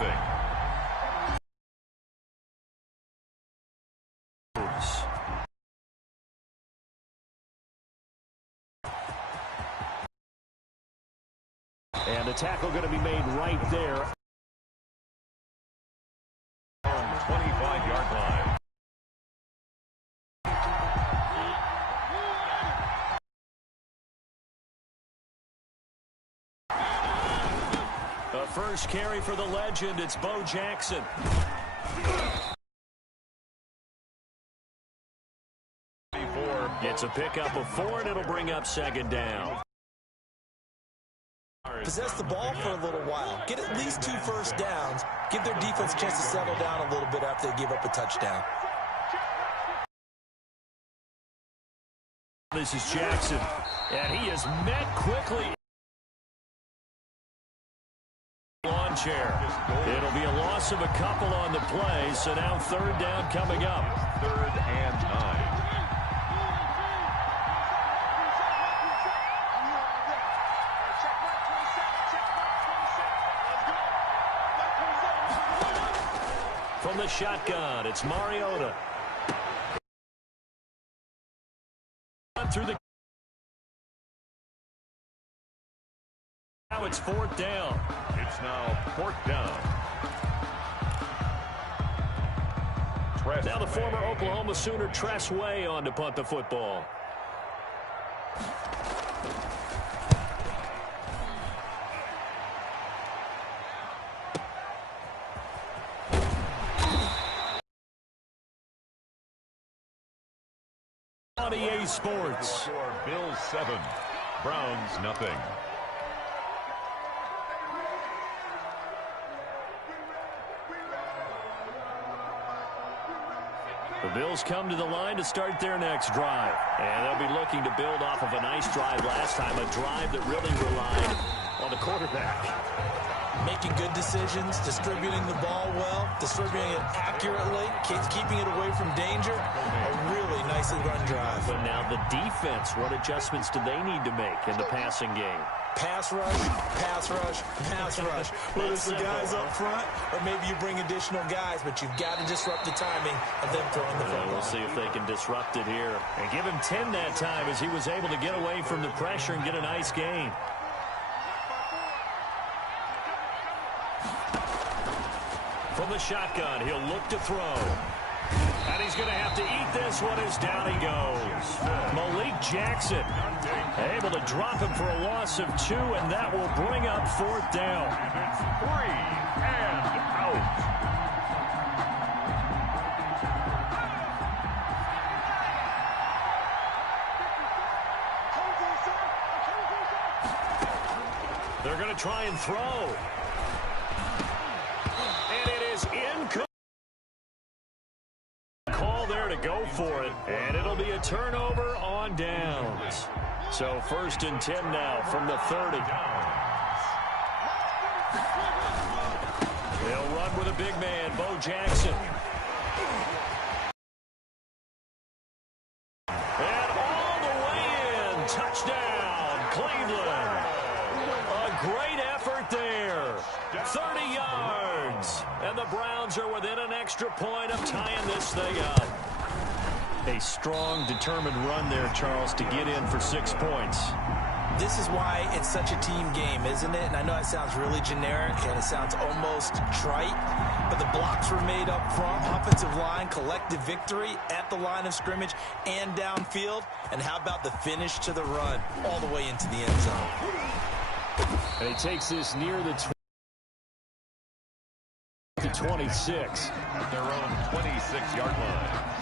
And the tackle going to be made right there. On the 25-yard line. The first carry for the legend, it's Bo Jackson. Gets a pickup of 4, and it'll bring up second down. Possess the ball for a little while. Get at least 2 first downs. Give their defense a chance to settle down a little bit after they give up a touchdown. This is Jackson, and he is met quickly. Lawn chair. It'll be a loss of a couple on the play, so now third down coming up. 3rd and 9. From the shotgun, it's Mariota. Through the. Now it's 4th down. It's now 4th down. Now the former Oklahoma Sooner Tress Way on to punt the football. EA Sports. Bills 7, Browns nothing. The Bills come to the line to start their next drive. And they'll be looking to build off of a nice drive last time, a drive that really relied on the quarterback. Making good decisions, distributing the ball well, distributing it accurately, keeping it away from danger. A really nicely run drive. But now the defense, what adjustments do they need to make in the passing game? Pass rush, pass rush, pass rush. Whether it's the guys up front or maybe you bring additional guys, but you've got to disrupt the timing of them throwing the football. We'll see if they can disrupt it here. And give him 10 that time as he was able to get away from the pressure and get a nice gain. From the shotgun, he'll look to throw. And he's going to have to eat this one as down he goes. Malik Jackson able to drop him for a loss of 2, and that will bring up 4th down. It's 3 and out. They're going to try and throw. And it is incomplete. Call there to go for it. And it'll be a turnover on downs. So 1st and 10 now from the 30. They'll run with a big man, Bo Jackson. And all the way in. Touchdown, Cleveland. A great effort there. 30 yards. And the Browns are within an extra point of tying this thing up. A strong, determined run there, Charles, to get in for 6 points. This is why it's such a team game, isn't it? And I know it sounds really generic and it sounds almost trite, but the blocks were made up front, offensive line, collective victory at the line of scrimmage and downfield. And how about the finish to the run all the way into the end zone? And he takes this near the 26. At their own 26-yard line.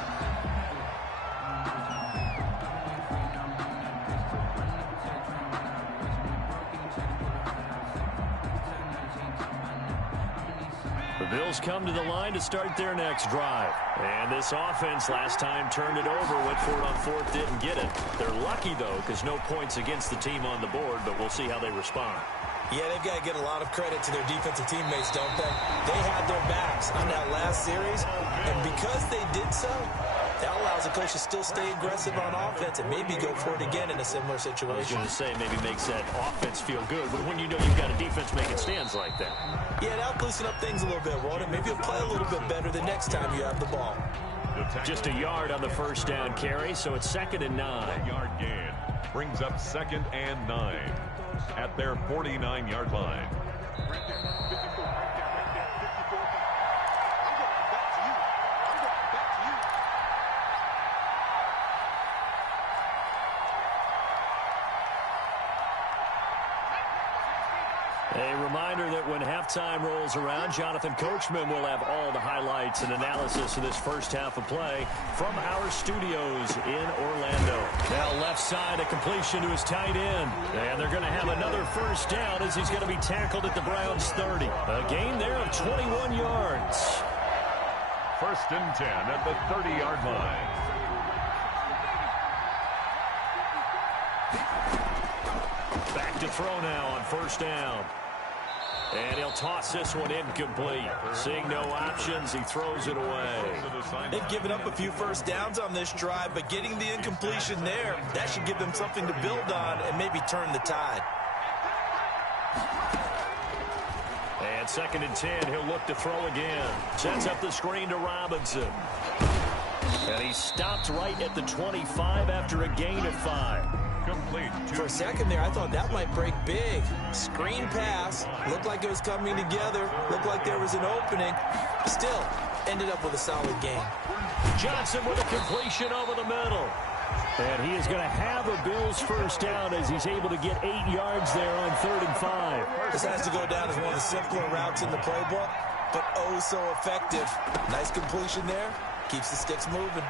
The Bills come to the line to start their next drive. And this offense last time turned it over, went for it on 4th, didn't get it. They're lucky, though, because no points against the team on the board, but we'll see how they respond. Yeah, they've got to get a lot of credit to their defensive teammates, don't they? They had their backs on that last series, and because they did so, That allows the coach to still stay aggressive on offense and maybe go for it again in a similar situation. I was going to say maybe makes that offense feel good, but when you know you've got a defense making stands like that. Yeah, that'll loosen up things a little bit, won't it? Maybe you'll play a little bit better the next time you have the ball. Just a yard on the first down carry, so it's 2nd and 9. 1-yard gain brings up 2nd and 9 at their 49-yard line. A reminder that when halftime rolls around, Jonathan Coachman will have all the highlights and analysis of this first half of play from our studios in Orlando. Now left side, a completion to his tight end. And they're going to have another first down as he's going to be tackled at the Browns 30. A gain there of 21 yards. 1st and 10 at the 30-yard line. Back to throw now on first down. And he'll toss this one incomplete. Seeing no options, he throws it away. They've given up a few first downs on this drive, but getting the incompletion there, that should give them something to build on and maybe turn the tide. And 2nd and 10, he'll look to throw again. Sets up the screen to Robinson. And he stopped right at the 25 after a gain of 5. Complete. For a second there, I thought that might break big. Screen pass. Looked like it was coming together. Looked like there was an opening. Still, ended up with a solid gain. Johnson with a completion over the middle. And he is going to have a Bills first down as he's able to get 8 yards there on 3rd and 5. This has to go down as one of the simpler routes in the playbook, but oh so effective. Nice completion there. Keeps the sticks moving.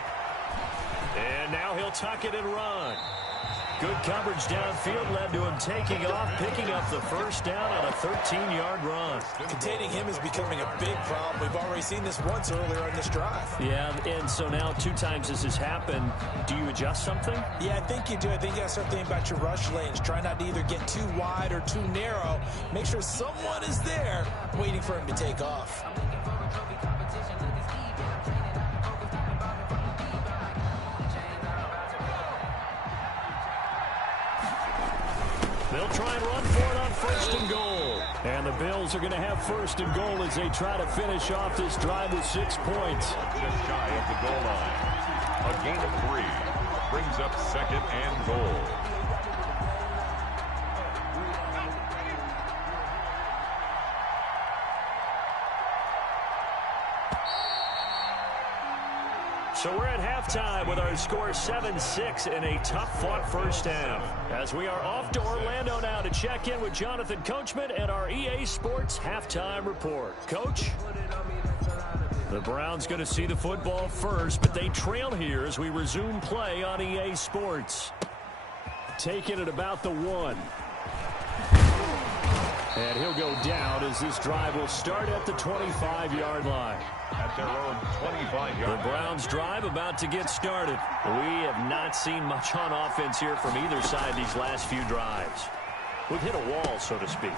And now he'll tuck it and run. Good coverage downfield led to him taking off, picking up the first down on a 13-yard run. Containing him is becoming a big problem. We've already seen this once earlier in this drive. Yeah, and so now 2 times this has happened. Do you adjust something? Yeah, I think you do. I think you got to start thinking about your rush lanes. Try not to either get too wide or too narrow. Make sure someone is there waiting for him to take off. They'll try and run for it on 1st and goal. And the Bills are going to have 1st and goal as they try to finish off this drive with 6 points. Just shy of the goal line. A gain of 3 brings up 2nd and goal. So we're at halftime with our score 7-6 in a tough-fought first half. As we are off to Orlando now to check in with Jonathan Coachman and our EA Sports halftime report. Coach? The Browns going to see the football first, but they trail here as we resume play on EA Sports. Taking it about the 1. And he'll go down as this drive will start at the 25-yard line. At their own 25-yard. The Browns drive about to get started. We have not seen much on offense here from either side these last few drives. We've hit a wall, so to speak.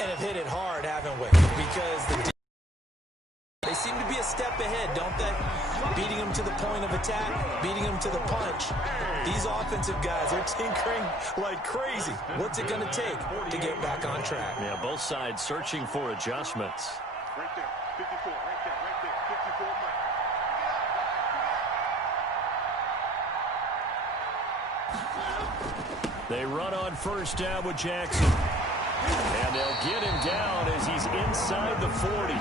And have hit it hard, haven't we? Because they seem to be a step ahead, don't they? Beating them to the point of attack, beating them to the punch. These offensive guys are tinkering like crazy. What's it going to take to get back on track? Yeah, both sides searching for adjustments. Right there, 54, right there, 54. They run on first down with Jackson. And they'll get him down as he's inside the 40.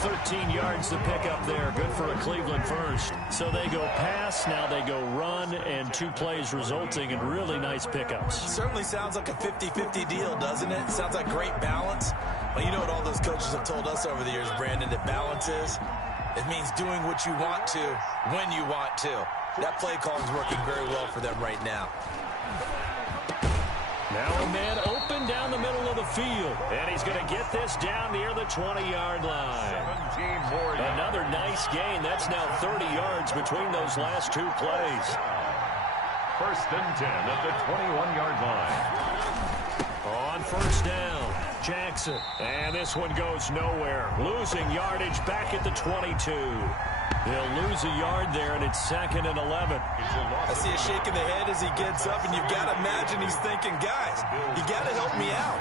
13 yards to pick up there. Good for a Cleveland first. So they go pass, now they go run, and 2 plays resulting in really nice pickups. Certainly sounds like a 50-50 deal, doesn't it? Sounds like great balance. Well, you know what all those coaches have told us over the years, Brandon, that balance is? It means doing what you want to when you want to. That play call is working very well for them right now. Now a man open down the middle of the field. And he's going to get this down near the 20-yard line. 17 more yards. Another nice gain. That's now 30 yards between those last 2 plays. 1st and 10 at the 21-yard line. On first down, Jackson. And this one goes nowhere. Losing yardage back at the 22. He'll lose a yard there, and it's 2nd and 11. I see a shake of the head as he gets up, and you've got to imagine he's thinking, guys, you got to help me out.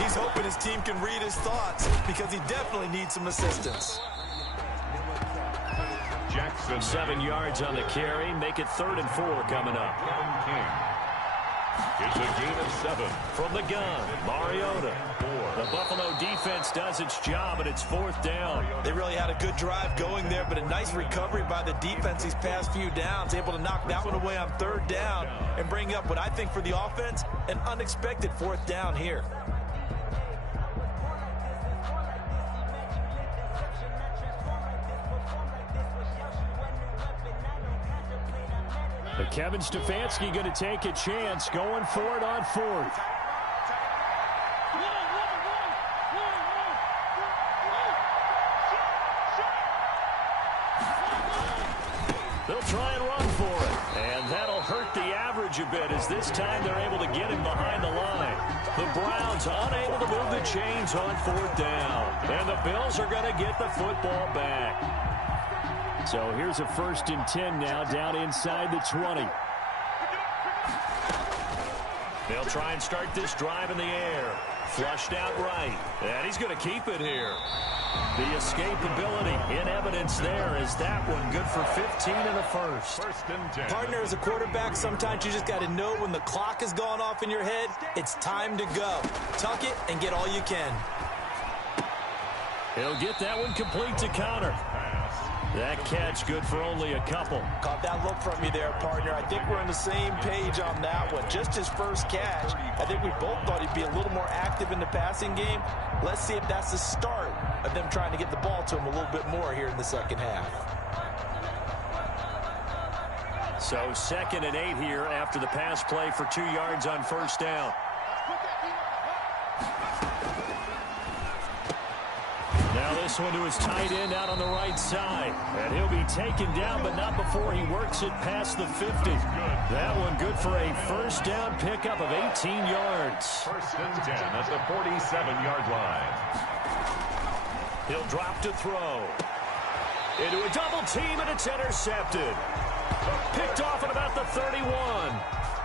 He's hoping his team can read his thoughts because he definitely needs some assistance. Jackson. 7 yards on the carry. Make it 3rd and 4 coming up. It's a gain of 7. From the gun, Mariota. The Buffalo defense does its job, and it's 4th down. They really had a good drive going there, but a nice recovery by the defense these past few downs, able to knock that one away on 3rd down and bring up what I think for the offense, an unexpected 4th down here. But Kevin Stefanski going to take a chance, going for it on 4th. They'll try and run for it, and that'll hurt the average a bit as this time they're able to get him behind the line. The Browns unable to move the chains on 4th down, and the Bills are going to get the football back. So here's a 1st and 10 now down inside the 20. They'll try and start this drive in the air. Flushed out right, and he's going to keep it here. The escapability in evidence there is that one good for 15 and a 1st. 1st and 10. Partner, as a quarterback, sometimes you just got to know when the clock has gone off in your head, it's time to go. Tuck it and get all you can. He'll get that one complete to Connor. That catch good for only a couple. Caught that look from you there, partner. I think we're on the same page on that one. Just his first catch. I think we both thought he'd be a little more active in the passing game. Let's see if that's the start of them trying to get the ball to him a little bit more here in the second half. So 2nd and 8 here after the pass play for 2 yards on 1st down. Now this one to his tight end out on the right side. And he'll be taken down, but not before he works it past the 50. That one good for a 1st down pickup of 18 yards. 1st and 10 at the 47-yard line. He'll drop to throw. Into a double team, and it's intercepted. Picked off at about the 31.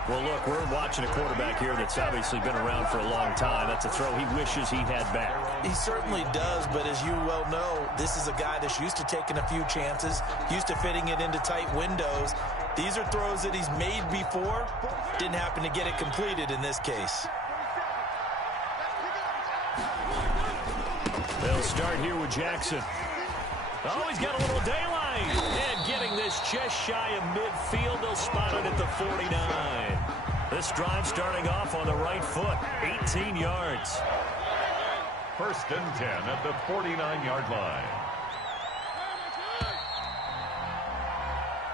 Well, look, we're watching a quarterback here that's obviously been around for a long time. That's a throw he wishes he had back. He certainly does, but as you well know, this is a guy that's used to taking a few chances, used to fitting it into tight windows. These are throws that he's made before. Didn't happen to get it completed in this case. They'll start here with Jackson. Oh, he's got a little daylight. And getting this just shy of midfield. They'll spot it at the 49. This drive starting off on the right foot. 18 yards. 1st and 10 at the 49-yard line.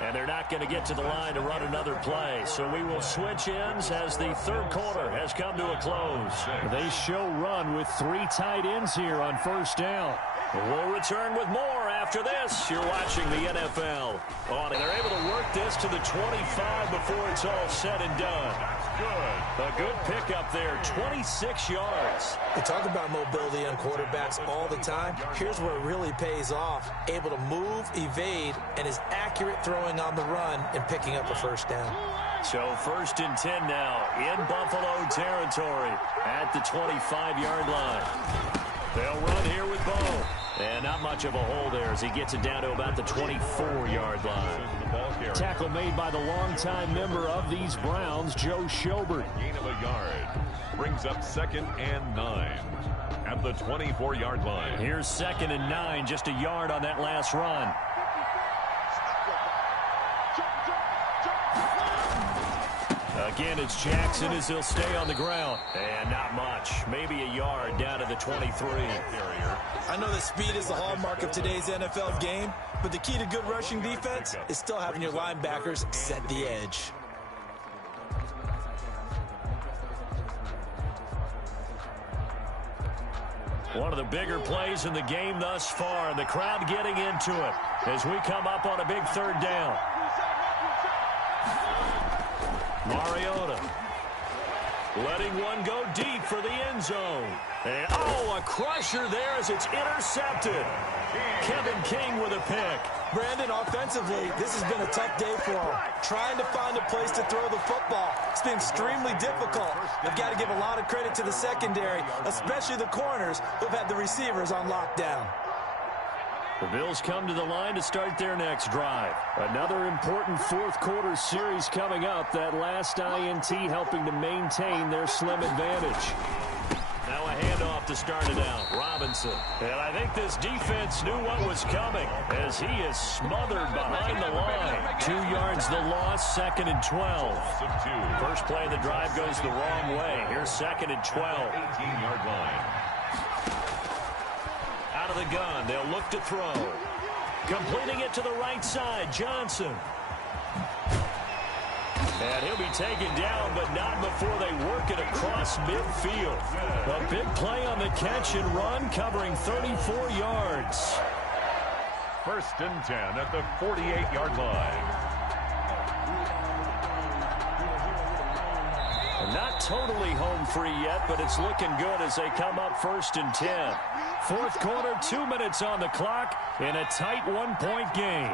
And they're not going to get to the line to run another play. So we will switch ends as the 3rd quarter has come to a close. They show run with 3 tight ends here on 1st down. We'll return with more after this. You're watching the NFL. And they're able to work this to the 25 before it's all said and done. That's good. A good pickup there, 26 yards. We talk about mobility on quarterbacks all the time. Here's where it really pays off. Able to move, evade, and is accurate throwing on the run and picking up a 1st down. So 1st and 10 now in Buffalo territory at the 25-yard line. They'll run here with Bo. And not much of a hole there as he gets it down to about the 24-yard line. Tackle made by the longtime member of these Browns, Joe Schobert. Gain of a yard. Brings up 2nd and 9 at the 24-yard line. Here's 2nd and 9, just a yard on that last run. Again, it's Jackson as he'll stay on the ground. And not much. Maybe a yard down to the 23. I know that speed is the hallmark of today's NFL game, but the key to good rushing defense is still having your linebackers set the edge. One of the bigger plays in the game thus far, and the crowd getting into it as we come up on a big 3rd down. Mariota. letting one go deep for the end zone. And, oh, a crusher there as it's intercepted. Kevin King with a pick. Brandon, offensively, this has been a tough day for him. Trying to find a place to throw the football. It's been extremely difficult. I've got to give a lot of credit to the secondary, especially the corners who've had the receivers on lockdown. The Bills come to the line to start their next drive. Another important fourth quarter series coming up. That last INT helping to maintain their slim advantage. Now a handoff to start it out. Robinson. And I think this defense knew what was coming as he is smothered behind the line. 2 yards the loss, 2nd and 12. First play of the drive goes the wrong way. Here's 2nd and 12. 18-yard line. Out of the gun, they'll look to throw. Completing it to the right side, Johnson. And he'll be taken down, but not before they work it across midfield. A big play on the catch and run, covering 34 yards. 1st and 10 at the 48-yard line. Not totally home free yet, but it's looking good as they come up 1st and 10. Fourth quarter, 2 minutes on the clock in a tight 1-point game.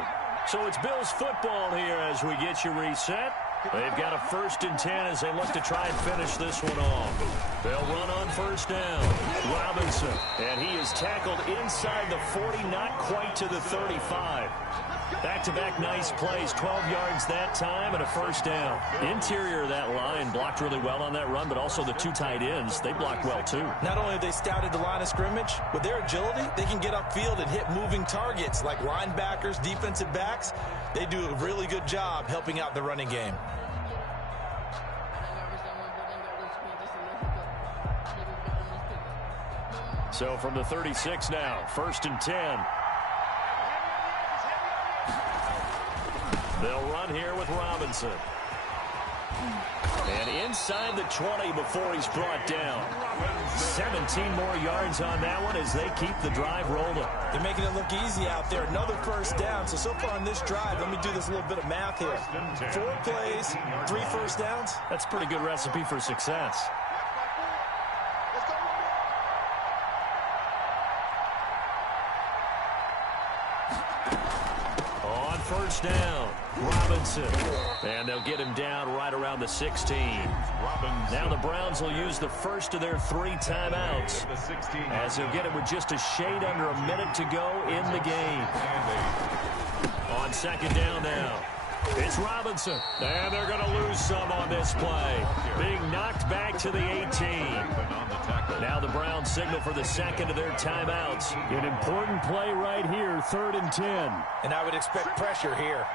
So it's Bills football here as we get you reset. They've got a 1st and 10 as they look to try and finish this one off. They'll run on 1st down. Robinson, and he is tackled inside the 40, not quite to the 35. Back-to-back nice plays, 12 yards that time and a 1st down. Interior of that line blocked really well on that run, but also the 2 tight ends, they blocked well too. Not only have they scouted the line of scrimmage, with their agility, they can get upfield and hit moving targets like linebackers, defensive backs. They do a really good job helping out the running game. So from the 36 now, 1st and 10. They'll run here with Robinson. And inside the 20 before he's brought down. 17 more yards on that one as they keep the drive rolling. They're making it look easy out there. Another 1st down. So far on this drive, let me do this little bit of math here. 4 plays, 3 1st downs. That's a pretty good recipe for success. On 1st down, Robinson. And they'll get him down right around the 16. Now the Browns will use the first of their 3 timeouts as they'll get him with just a shade under a minute to go in the game. On 2nd down now, it's Robinson. And they're going to lose some on this play. Being knocked back to the 18. Now the Browns signal for the 2nd of their timeouts. An important play right here, 3rd and 10. And I would expect pressure here.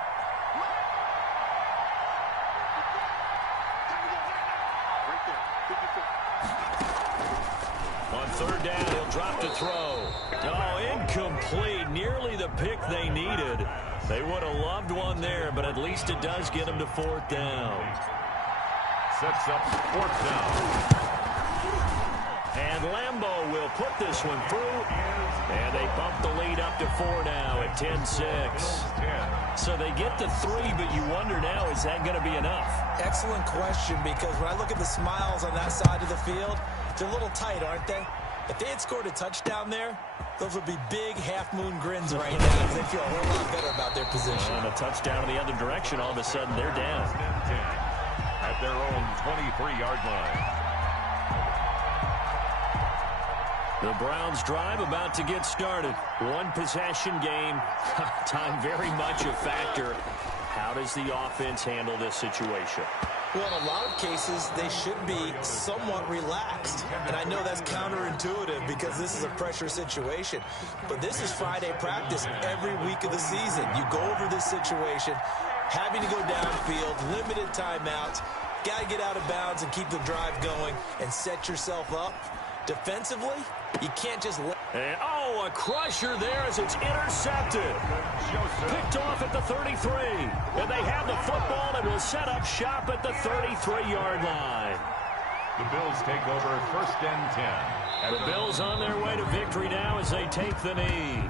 On 3rd down, he'll drop to throw. Oh, incomplete. Nearly the pick they needed. They would have loved one there, but at least it does get them to 4th down. Sets up 4th down. And Lambeau will put this one through. And they bump the lead up to 4 now at 10-6. So they get to 3, but you wonder now, is that going to be enough? Excellent question, because when I look at the smiles on that side of the field, they're a little tight, aren't they? If they had scored a touchdown there, those would be big half-moon grins right now because they feel a whole lot better about their position. And a touchdown in the other direction, all of a sudden they're down. At their own 23-yard line. The Browns drive about to get started. 1 possession game. Time very much a factor. How does the offense handle this situation? Well, in a lot of cases, they should be somewhat relaxed. And I know that's counterintuitive because this is a pressure situation. But this is Friday practice every week of the season. You go over this situation, having to go downfield, limited timeouts, got to get out of bounds and keep the drive going and set yourself up. Defensively, you can't just let... And, oh, a crusher there as it's intercepted. Picked off at the 33. And they have the football and will set up shop at the 33-yard line. The Bills take over 1st and 10. The Bills on their way to victory now as they take the knee.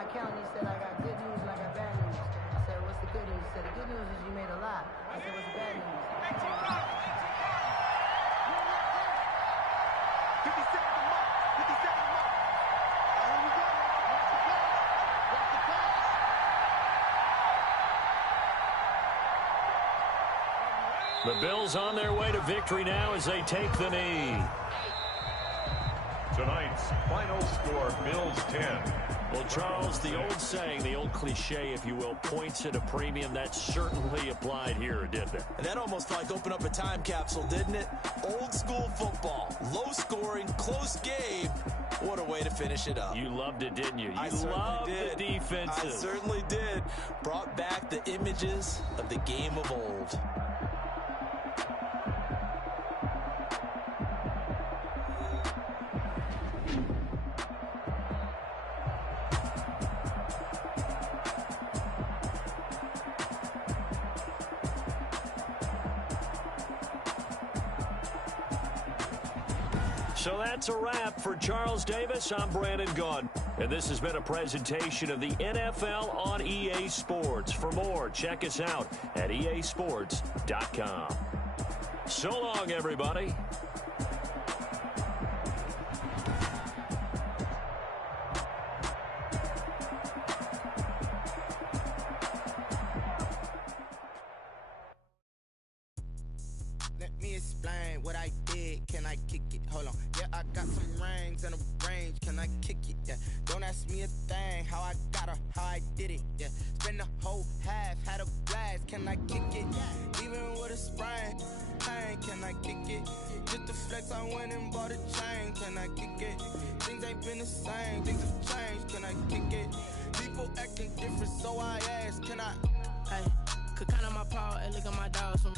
my account and he said, I got good news and I got bad news. I said, what's the good news? He said, the good news is you made a lot. I said, what's the bad news? 50 seconds a month. 50 seconds a month. Here we go. Watch the pass. Watch the pass. The Bills on their way to victory now as they take the knee. Tonight's final score, Bills 10. Well, Charles, the old saying, the old cliche, if you will, points at a premium, that certainly applied here, didn't it? And that almost like opened up a time capsule, didn't it? Old school football, low scoring, close game. What a way to finish it up. You loved it, didn't you? You certainly loved did. the defenses. I certainly did. Brought back the images of the game of old. So that's a wrap for Charles Davis. I'm Brandon Gunn. And this has been a presentation of the NFL on EA Sports. For more, check us out at easports.com. So long, everybody. Let me explain what I did. Can I kick it? Hold on. Yeah, I got some rings and a range. Can I kick it? Yeah. Don't ask me a thing. How I got her, how I did it. Yeah. Spend the whole half, had a blast. Can I kick it? Even with a sprain. Pain, can I kick it? Just the flex, I went and bought a chain. Can I kick it? Things ain't been the same. Things have changed. Can I kick it? People acting different, so I ask. Can I? Hey, could count on my paw and look at my dogs from.